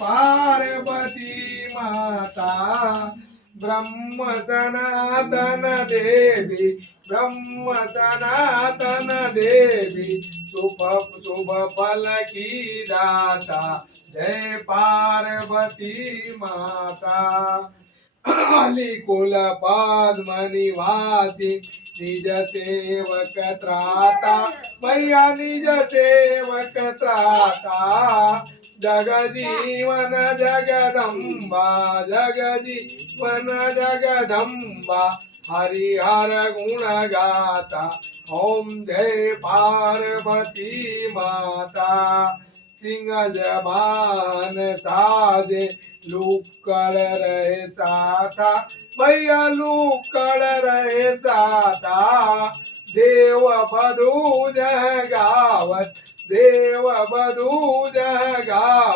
पार्वती माता ब्रह्म सनातन देवी ब्रह्म सनातन देवी शुभ फल की दाता जय पार्वती माता कुल पद्म निवासी निज सेवक त्राता मैया निज सेवक त्राता जगजीवन जगदम्बा जगजीवन जगदम्बा हरिहर गुण गाता ओम जय पार्वती माता सिंह जबान साजे लुक्कड़ रहे साथा भैया लुक्कड़ रहे साथा देव बधू जह गावत देव बधू जह गावत।